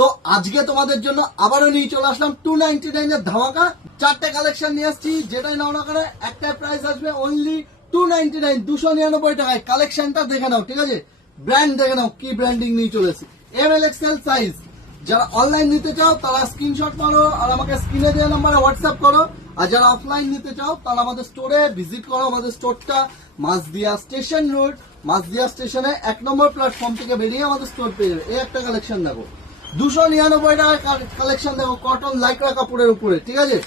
তো আজকে তোমাদের জন্য আবারও নিয়ে চলে আসলাম 299 এর ধামাকা চারটে কালেকশন নিয়ে আসছি। যেটাই নাও না কেন একটা প্রাইস আসবে অনলি 299 299 টাকায়। কালেকশনটা দেখে নাও, ঠিক আছে? ব্র্যান্ড দেখে নাও, কি ব্র্যান্ডিং নিয়ে চলেছি। ML XL size. যারা অনলাইন নিতে চাও তারা স্ক্রিনশট মারো আর আমাকে স্ক্রিনে দেওয়া নাম্বারে হোয়াটসঅ্যাপ করো। আর যারা অফলাইন নিতে চাও তারা আমাদের স্টোরে ভিজিট করো। আমাদের স্টোরটা মাঝদিয়া স্টেশন রোড, মাঝদিয়া স্টেশনে 1 নম্বর প্ল্যাটফর্ম থেকে বেরিয়ে আমাদের স্টোর পেয়ে যাবে। এই একটা কালেকশন দেখো, 299 টাকার কালেকশন দেখো, কটন লাইক্রা কাপড়ের উপরে, ঠিক আছে?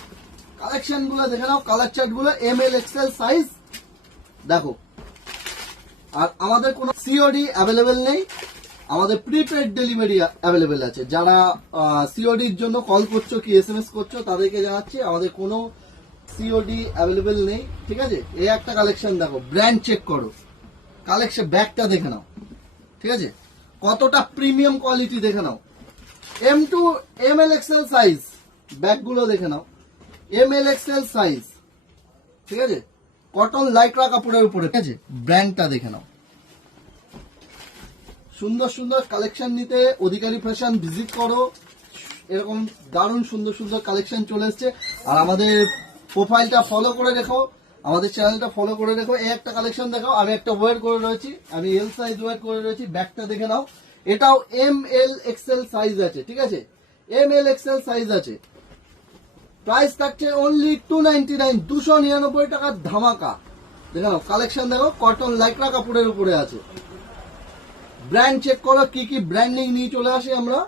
কালেকশন গুলো দেখে নাও, কালার চার্ট গুলো এমএল এক্সেল সাইজ দেখো। আর আমাদের কোনো সিওডি অ্যাভেলেবেল নেই, আমাদের প্রিপেড ডেলিভারি অ্যাভেলেবেল আছে। যারা সিওডির জন্য কল করছো কি এসএমএস করছো তাদেরকে জানাচ্ছি আমাদের কোনো সিওডি অ্যাভেলেবেল নেই, ঠিক আছে? এই একটা কালেকশন দেখো, ব্র্যান্ড চেক করো, কালেকশন ব্যাগটা দেখে নাও, ঠিক আছে? কতটা প্রিমিয়াম কোয়ালিটি দেখে নাও। M2 এমএল এক্সেল সাইজ, ব্যাগগুলো দেখে নাও, এমএল এক্সেল সাইজ, ঠিক আছে? কটন লাইক্রা কাপড়ের উপরে, ঠিক আছে? ব্র্যান্ডটা দেখে নাও। সুন্দর সুন্দর কালেকশন নিতে অধিকারী ফ্যাশন ভিজিট করো। এরকম দারুণ সুন্দর সুন্দর কালেকশন চলে এসছে। আর আমাদের প্রোফাইলটা ফলো করে রেখো, আমাদের চ্যানেলটা ফলো করে রেখো। এই একটা কালেকশন দেখো, আমি একটা ওয়ার করে রয়েছি, আমি এল সাইজ ওয়ার করে রয়েছি। ব্যাগটা দেখে নাও, এটাও এমএল এক্সেল সাইজ আছে, ঠিক আছে? এমএল এক্সেল সাইজ আছে। প্রাইস থাকছে অনলি 299 299 টাকার ধামাকা। দেখে নাও, কালেকশন দেখো, কটন লাইক্রা কাপড়ের উপরে আছে। ব্র্যান্ড চেক করো, কি কি ব্র্যান্ডিং নিয়ে চলে আসি আমরা।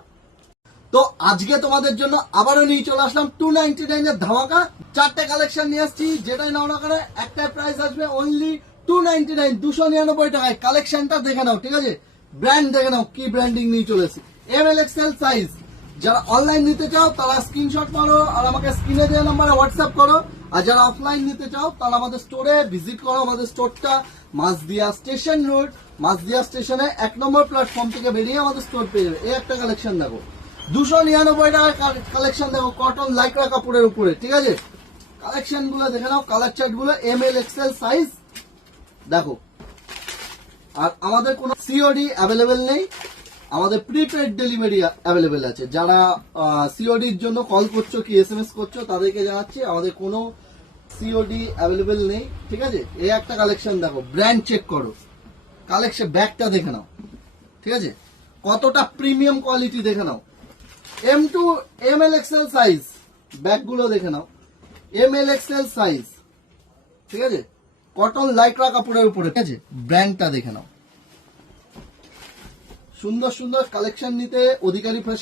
তো আজকে তোমাদের জন্য আবারও নিয়ে চলে আসলাম 299 এর ধামাকা চারটে কালেকশন নিয়ে আসছি। যেটাই নাও না কেন একটা প্রাইস আসবে অনলি 299 299 টাকায়। কালেকশনটা দেখে নাও, ঠিক আছে? ব্র্যান্ড দেখে নাও, কি ব্র্যান্ডিং নিয়ে চলেছি। ML XL size. যারা অনলাইন নিতে চাও তারা স্ক্রিনশট মারো আর আমাকে স্ক্রিনে দেওয়া নাম্বারে হোয়াটসঅ্যাপ করো। আর যারা অফলাইন নিতে চাও তারা আমাদের স্টোরে ভিজিট করো। আমাদের স্টোরটা মাঝদিয়া স্টেশন রোড, মাঝদিয়া স্টেশনে 1 নম্বর প্ল্যাটফর্ম থেকে বেরিয়ে আমাদের স্টোর পেয়ে যাবে। এই একটা কালেকশন দেখো, 299 টাকার কালেকশন দেখো, কটন লাইক্রা কাপড়ের উপরে, ঠিক আছে? কালেকশন গুলো দেখে নাও, কালার চার্ট গুলো এমএল এক্সেল সাইজ দেখো। আর আমাদের কোনো সিওডি অ্যাভেলেবেল নেই, আমাদের প্রিপেড ডেলিভারি অ্যাভেলেবেল আছে। যারা সিওডির জন্য কল করছো কি এসএমএস করছো তাদেরকে জানাচ্ছি আমাদের কোনো সিওডি অ্যাভেলেবেল নেই, ঠিক আছে? এই একটা কালেকশন দেখো, ব্র্যান্ড চেক করো, কালেকশন ব্যাগটা দেখে নাও, ঠিক আছে? কতটা প্রিমিয়াম কোয়ালিটি দেখে নাও। M2 এমএল এক্সেল সাইজ, ব্যাগগুলো দেখে নাও, এমএল এক্সেল সাইজ, ঠিক আছে? কটন লাইক্রা কাপড়ের উপরে, ঠিক আছে? ব্র্যান্ডটা দেখে নাও। সুন্দর সুন্দর কালেকশন নিতে অধিকারী ফ্যাশন